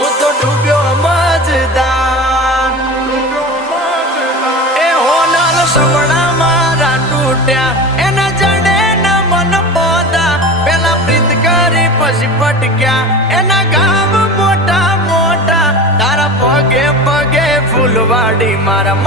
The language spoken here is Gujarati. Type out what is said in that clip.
હું તો ડૂબ્યો મજદાર એ હોનલ સમણા મારા તૂટ્યા એના જડે ના મન પોદા પેલા પ્રીત કરી પછી પટક્યા એના ગામ મોટા મોટા તારા પગે પગે ફૂલવાડી મારા